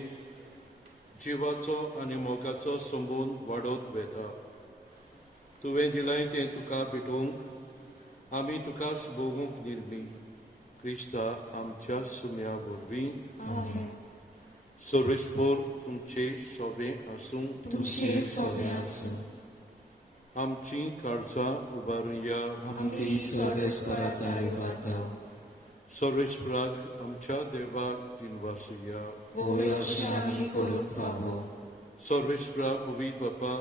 जिवाचो आनी मोगाचो संबंद वाडत वेता. तुवें दिलाय तें तुका भेटोवंक आमी तुकाच भोगूंक निर्मी. क्रिस्ता आमच्या सुम्या वरवीं सर्वेस्पोर तुमचे सोबें आसूं. तुमचे सोबे आसूं. आमची काळजां उबारुया. आमची सर्वेस्पराताय वार्ता सर्वेस्पराक आमच्या देवाक दिनवासुया. होय अशें आमी करूंक फावो. सर्वेस्पराक पवित्र बापा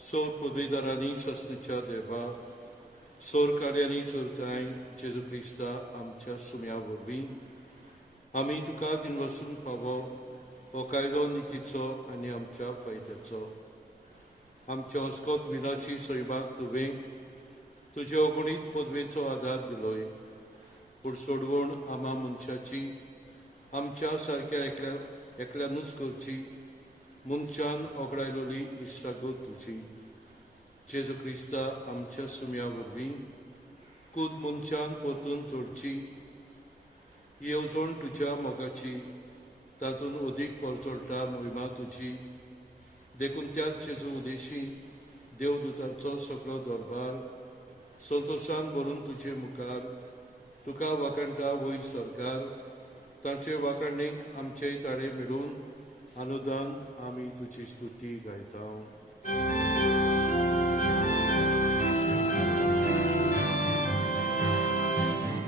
सोर पदवीदारांनी सस्तीच्या देवा सोर कार्यांनी सोरताय जेजू क्रिस्ता आमच्या सुम्या वरवीं आमी तुका दिनवासून फावो हो कायदो नितीचो आनी आमच्या फायद्याचो. आमच्या अस्कोत विनाशी सैबाक तुवें तुजे अगणीत पदवेचो आदार दिलोय. पूण सोडवण आमा मनशाची आमच्या सारक्या एकल्यानूच करची. मनशान ओगडायलोली इश्टागत तुजी. जेजू क्रिस्ता आमच्या सुम्या वरवीं खूद मनशान परतून जोडची. येवजण तुज्या मोगाची तातूंत अदीक परचोडटा मोहिमा तुजी. देखून त्याच जेजू उदेशी देवदूतांचो सगळो दरबार संतोशान भरून तुजे मुखार तुका वाकणटा वयर सरकार. तांचे वाकणणेक आमचे ताळे मेळून अनुदान आमी तुजी स्तुती गायता.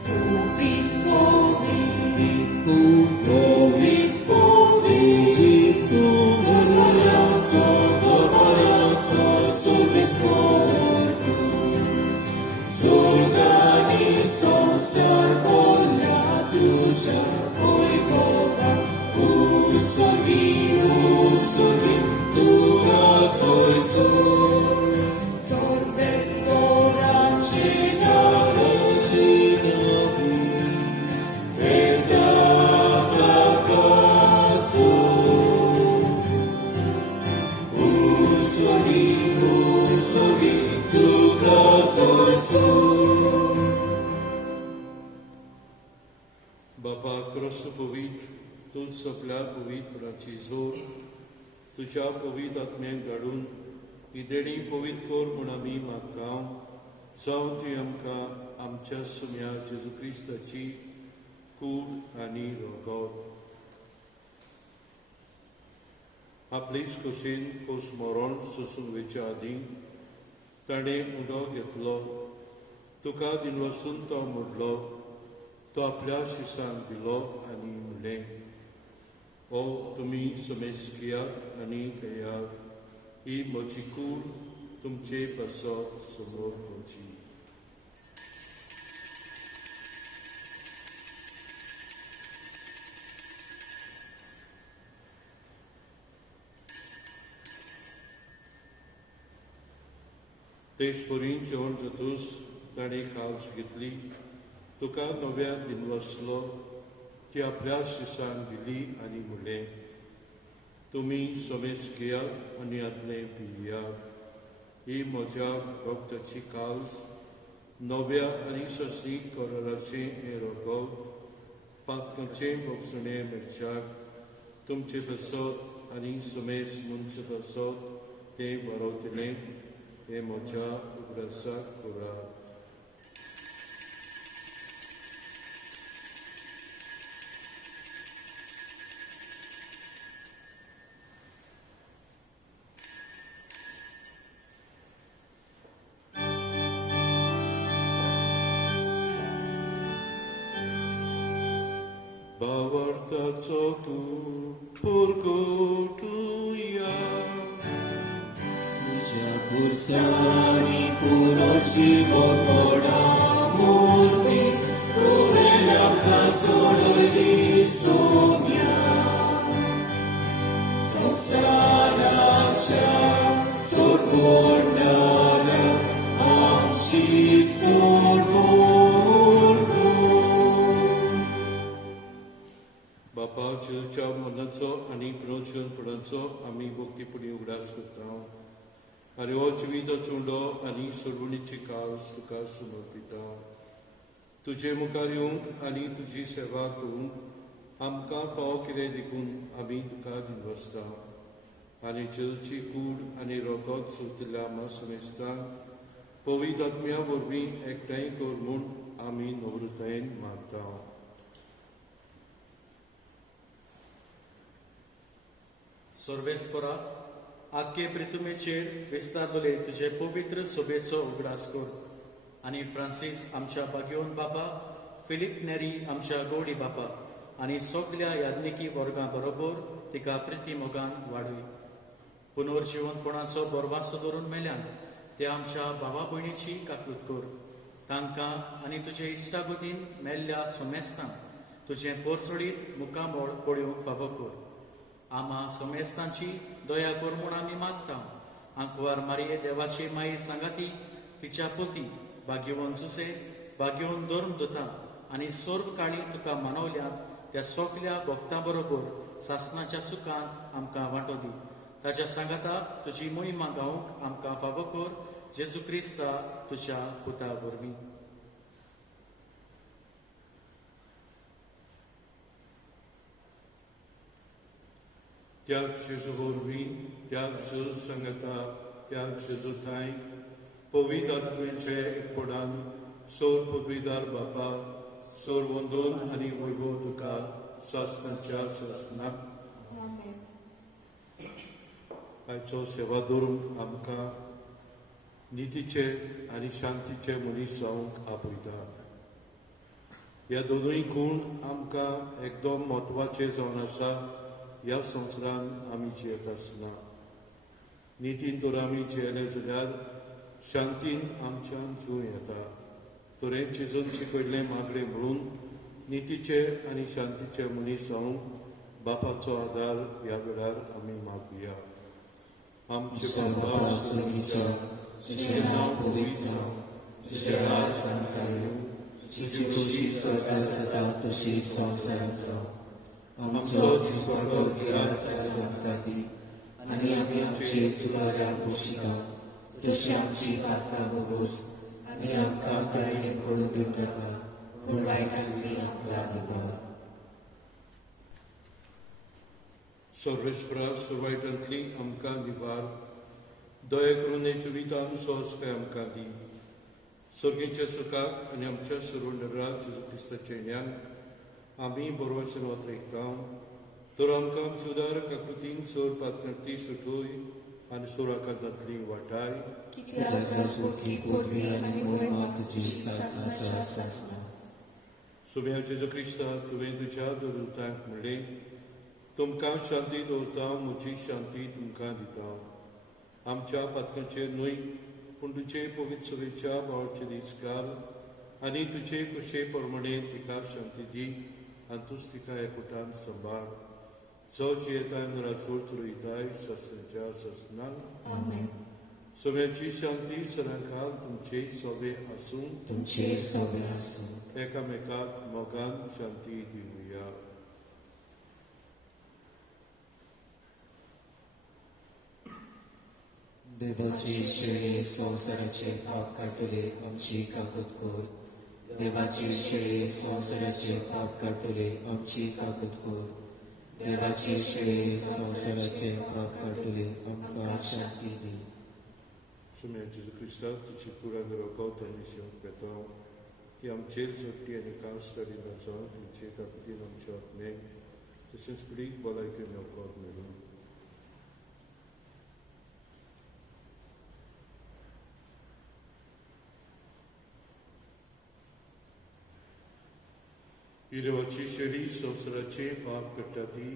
Povit, povit, povit, povit, Doboraco, sobeskorku. Zordani są sarbola tuja, oj Boga, usorgi, tu nas ojcu. Sorbeskora rodzina बापा क्रस्त पवित्र तूं सगळ्या पवित्राची जोर तुज्या पवित्र आत्म्याक धाडून ही देणी पवित्र कोर म्हूण आमी मागता. जावं ती आमकां आमच्या सुम्या जेजू क्रिस्ताची कूड आनी रोगोत. आपलीच खोशेन खोस मरण सोसून वयच्या आदीं ताणें उडो घेतलो. तुका दिनवासून तो मोडलो. तो आपल्या शिसांक दिलो आनी म्हणलें, ओ तुमी समेज घेयात आनी खेयात. ही म्हजी कूड तुमचे पासत समोर तुमची. तेशपरीन जेवण जातूच ताणें खास घेतली. तुका नव्या दिनवासलो ती आपल्या शिसांक दिली आनी म्हणलें, तुमी समेज घेयात आनी आदलें पियात. ही म्हज्या भक्ताची काल्स नव्या आनी ससीक कराराचें हें रगत पातकाचें भक्षणें मेळच्याक तुमचे बसत आनी समेज मनशां बसत तें बरवतलें. हे म्हज्या उगडासाक करात. borozo tu purgotuia. तुझ्या कुर्सानी पुनर्जीव पडामूर्ती तुवेल्या सोडली सोम्या संसाराच्या सोडवणाऱ्या आमची सोडवण बापा जेच्या मनाचो आणि प्रवचनपणाचो आमी भक्तीपणी उगडास करता आनी हो जिविताचो उंडो आनी सोडवणीची काळ तुका समर्पिता. तुजे मुखार येवंक आनी तुजी सेवा करूंक आमकां फावो कितें देखून आमी तुका दिनवसता आनी जलची कूड आनी रोगोत सुतिल्ल्या आमा समेस्तांक पवित्र आत्म्या वरवीं एकठांय कर म्हूण आमी नम्रतायेन मागता. सर्वेस्परा आख्खे पृथ्वीचेर विस्तारलेले तुजे पवित्र सोबेचो उगडास कर आनी फ्रांसीस आमच्या बागेवन बाबा, फिलिप नेरी आमच्या गवडी बाबा आनी सगल्या याज्ञिकी वर्गां बरोबर तिका प्रिती मोगान वाडय. पुनर्जीवनपणाचो बोरवासो धरून मेल्यान ते आमच्या भावा भयणीची काकूत कर. तांकां आनी तुजे इश्टागतीन मेल्ल्या सोमेस्तांक तुजें पोरसोडीत मुखामोळ पळोवंक फावो कर. आमा सोमेस्तांची दया कर म्हूण आमी मागता. आंकवार मारये देवाची माई सांगाती तिच्या पोती भाग्यवन सुसे भाग्यवन धर्म दोता आनी सर्व काळी तुका मानवल्यात त्या सगल्या भक्तां बरोबर सासणाच्या सुखांत आमकां वांटो दी. ताच्या सांगाता तुजी मोहिमा गावंक आमकां फावो कर. जेजू क्रिस्ता तुज्या पुता वरवीं. त्याग जेजू वरवीं त्याग जेजू सांगता त्याग जेजू थाय पवित्र आत्म्याचे एकपणान सोर पदवीदार बापा सोर वंदन आनी वैभव तुका सासणाच्या सासणाक आयचो सेवा धरून आमकां नितीचे आनी शांतीचे मनीस जावंक आपयता. ह्या दोनूय गूण आमकां एकदम म्हत्वाचे जावन आसा ह्या संवसारान आमी जियेत आसतना. नितीन तर आमी जियेले जाल्यार शांतीन आमच्यान जूं येता. तोरें चिजून शिकयल्लें मागणें म्हणून नितीचे आनी शांतीचे मनीस जावंक बापाचो आदार ह्या वेळार आमी मागुया. आमचे बाबा स्वर्गीचा तुझे नाव पवित्र जावं, तुझे राज संवकार येवं, तुझी खुशी स्वर्गात जाता तशी संवसारांत जावं. आमचो दिसपडो गिरास आमकां दी आनी आमी आमचे चुकाऱ्यांक बक्षिता तशी आमची पातकां बोगोस आनी आमकां तळणेत पडूं दिवं नाका पूण वायटांतली आमकां निवार. सर्वेस्परा सुरवायटांतली आमकां निवार. दया करून हे जिवितान सोंसकाय आमकां दी. सर्गेच्या सुखाक आनी आमच्या सर्वंडराक जेजू क्रिस्ताच्या येण्यान आमी बरोवचें वत रेखता. तर आमकां सुदार काकुतीन सोर पातकांतली सुटोय आनी सोराकांतांतली वाटाय. कित्याक सोडकी पदवी आनी मोहिमा तुजी सासणाच्या सासणा. सुम्या जेजू क्रिस्ता तुवें तुज्या दवरतांक म्हणलें तुमकां शांती दवरता म्हजी शांती तुमकां दिता. आमच्या पातकांचेर न्हय पूण तुजे पवित्र सभेच्या भावाचे दीस घाल आनी तुजे कुशे प्रमाणे तिका शांती दी आनी तूंच तिका एकवटान सांबाळ. जो जियेताय राजोर चलयताय शासनाच्या शासनाक. सगळ्यांची शांती सदांकाल तुमचे सोबे आसूं. तुमचे सोबे आसूं. एकामेकाक मोगान शांती दिवया. देवाची शेळे संवसाराचे पाप काटले आमची काकूत कर. देवाची शेळे संवसाराचे पाप काटले आमची काकूत कर. देवाची शेळे संवसाराचे पाप काटले आमकां शांती दी. सुम्या जेजू क्रिस्ता तुजी कुरांग रोगोत आनी शेवक येता की आमचेर जोडटी आनी कास्ट आनी नाचोन तुमचे काकुतीन आमच्या आत्मेक तशेंच कुडीक भलायकी मेळपाक मेळून. गिरवाची शेळी संवसाराचे पाप करता ती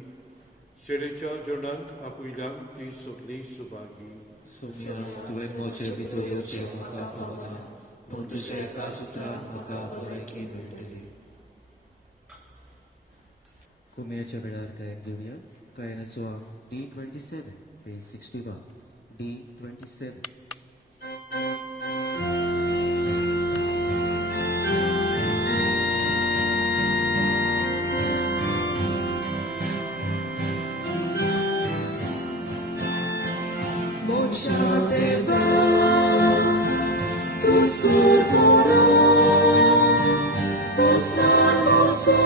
शेळेच्या जेवणाक आपयल्यांक ती सगळी सुभागी सुम्या तुवें म्हजे भितर येवचें म्हाका पावना पूण तुज्या एका सुत्रान म्हाका भलायकी मेळटली. कुमेच्या वेळार गायन घेवया. गायनाचो D27 page 61 D27. Mochadeva, tu surporo, postanoso,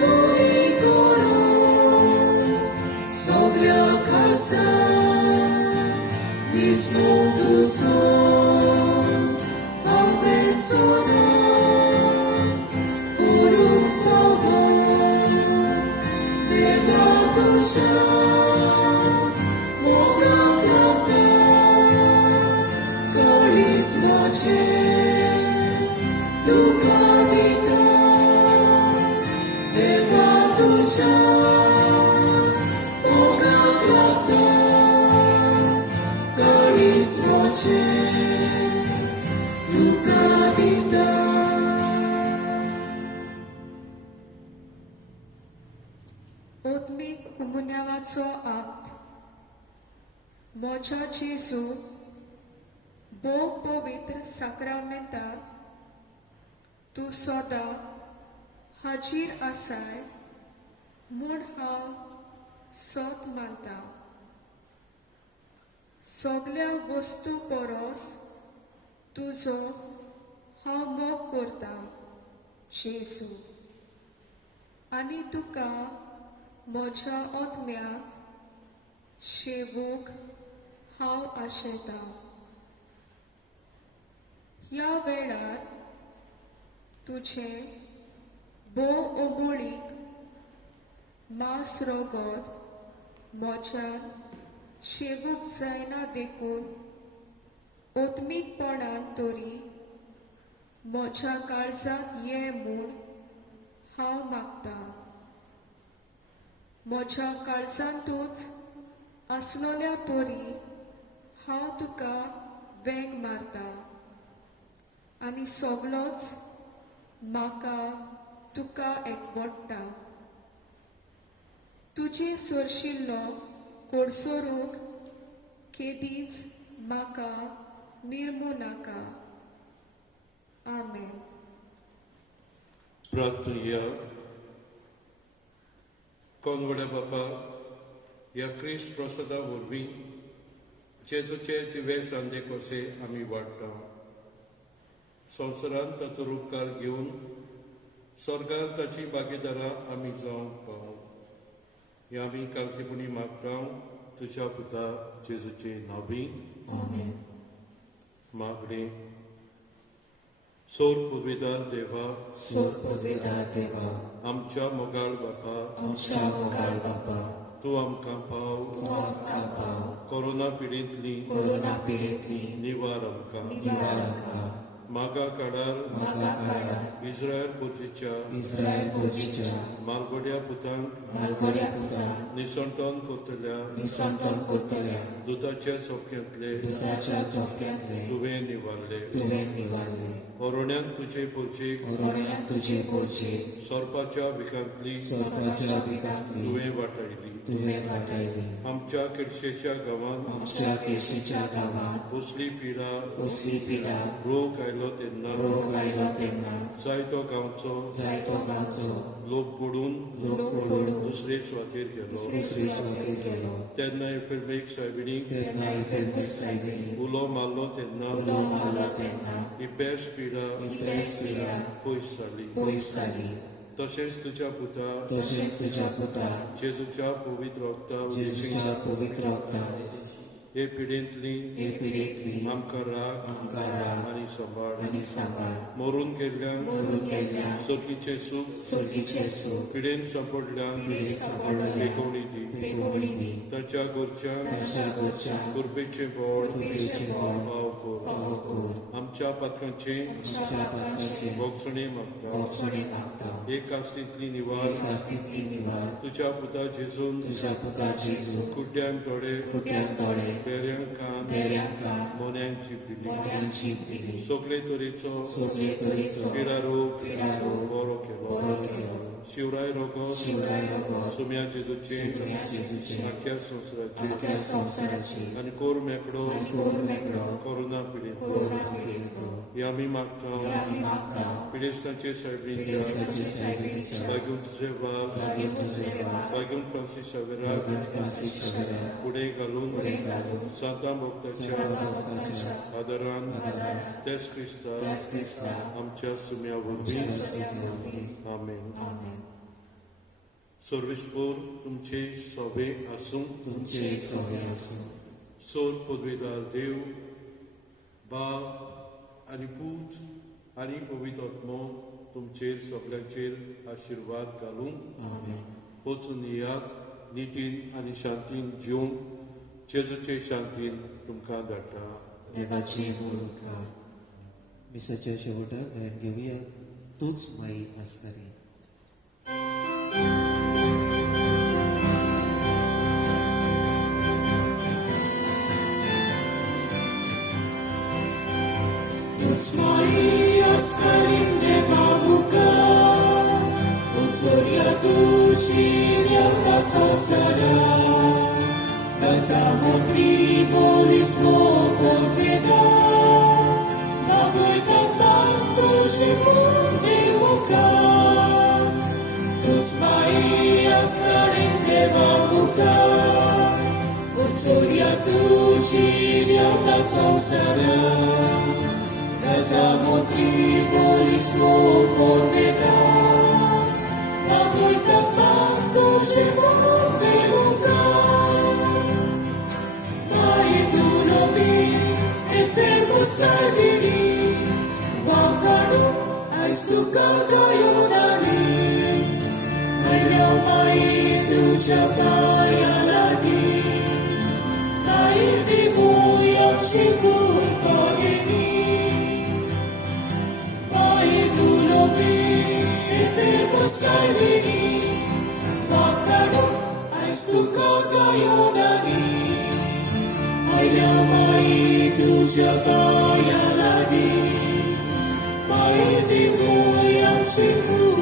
doigoro, soglia casa, mismo tu son, avesoda, por un favor, deva tu Moche, duka vita, deva tuja, moga glapta, kalis moche, duka vita. Otmik komuniowaco akt. Mocha Jesu, Bóg पवित्र साक्रामेंतांत तूं सदां हाजीर आसाय म्हूण हांव सोत मानतां. सगळ्या वस्तू परस तुजो हांव मोग करतां जेसू, आनी तुका म्हज्या आत्म्यांत शेवूंक हांव आशेतां. ह्या वेळार तुजें भोव ओमळीक मांस रोगत म्हज्यान शेवूंक जायना देखून ओत्मीकपणान तरी म्हज्या काळजांत ये म्हूण हांव मागतां. म्हज्या काळजांतूच आसलोल्या परी हांव तुका वेंग मारतां आनी सगळोच म्हाका तुका एकवटता. तुजे सरशिल्लो कोडसोरूक केदींच म्हाका निर्मू नाका. आमेन. प्रार्थया. कोनवड्या बापा, ह्या क्रिस्त प्रसादा वरवीं जेजूचे जिवे सांदे कशे आमी वाडटा. संवसारांत ताचो उपकार घेवन स्वर्गार ताची भागीदारां आमी जावंक पावूं. हें आमी कालतीपणी मागता तुज्या पुता जेजूचे नांवी. आमेन. मागणे. सोर पदवेदार देवा, सोर पदवेदार देवा, आमच्या मोगाळ बापा, आमच्या मोगाळ बापा, तूं आमकां पाव. तूं आमकां पाव. कोरोना पिडींतली निवार आमकां. मागा काळार इस्रायल पोरचेच्या मालगोड्या पुतांक निसंतोन करतल्या दुताच्या चौक्यांतले तुवें निवारले. ओरोण्यांक तुजे पोरचेक सोरपाच्या विकांतली तुवें वाटायली. आमच्या किडशेच्या गांवांत कसली पिडा रोग आयलो तेन्ना जायतो गांवचो लोक बुडून दुसरे सुवातेर गेलो. तेन्ना एफिल्मेक सायबिणीक उलो मारलो तेन्ना ही बेस्ट पिडा पयस जाली. तशेंच तुज्या पुता जेजूच्या पवित्र रक्ता हे पिढेंतली हे पिढेंतली आमकां राग आनी सांबाळ आनी सांबाळ मरून गेल्ल्यान मरून गेल्ल्या सोकीचे सूख सोडीचे सूख पिडेन सांपडल्यान सांपडल्या बेगवणी दी बेगवणी दी ताच्या गोरच्यान ताच्या गोरच्यान कुर्बेचे बोड कुर्बेचे बोड फाव कोर फावो कोर आमच्या पातकांचे आमच्या पातकांचे बोगसणे मागता बोगसणे मागता एक आस्तींतली निवार कास्तींतली निवार तुझ्या पुता जेजून तुझ्या पुता जेजू कुड्ड्यांक दोळे कुट्याक दोळे बेऱ्यांक कान बेऱ्यांक कान मोन्यांक जीप दिली मोन्यांक जीप दिली सगळे तरेचो सगळे तरेचो पिडा रोग बरो बरो केलो शिवराय रोगो शिवराय रोगो सुम्या जेजूचे सुम्या जेजूचे आख्या संवसाराचे आख्या संवसाराची आनी कोर मेकडो कोर मेकळो कोरोना पिडीत कोरोना पीडित गो हे आमी मागता आमी मागता पिडेस्तांचे सायबीनच्या क्रिस्तांचे सायबीणीच्या बागून तुझे वाज बागेन तुझे वास बागून फ्रांसीस शावेराक फ्रांसीस शावेराक फुडें फुडें घालून घालून सातां भक्ताच्या भक्ताच्या आदारान आदारान तेच क्रिस्ता त्याच क्रिस्ता आमच्या सुम्या वरवीं आमेन आमेन सर्वेस्पोर तुमचे सोबे आसूं तुमचे सोबे आसूं सोर पदवेदार देव बाब आनी पूत आनी पवित्र आत्मो तुमचेर सगळ्यांचेर आशिर्वाद घालूं आमेन वचून येयात नितीन आनी शांतीन जिवन जेजूचे शांतीन तुमकां धाडटा देवाची मुळकार मिसाच्या शेवटाक गायन घेवया तूच माई आसतली तूच माई आसतली देवा मुखार उचोरया तुझी देवता संवसारा Zasamotri bolis mokoveda Nagoita tanto shimude muka Tuż mai askarin deva muka Utsurya tuji vyata sansara Zasamotri bolis mokoveda Nagoita tanto shimude muka Salvini, Vakano, Aistuka Kayonani, Mayo Mai Dujapaya Ladi, Naiti Muyam Shikur Pagini, Mai Dulobi, Efemo Salvini, Vakano, Aistuka Kayonani, Mayo Mai Tuja kaya lagi, mai di moyang siku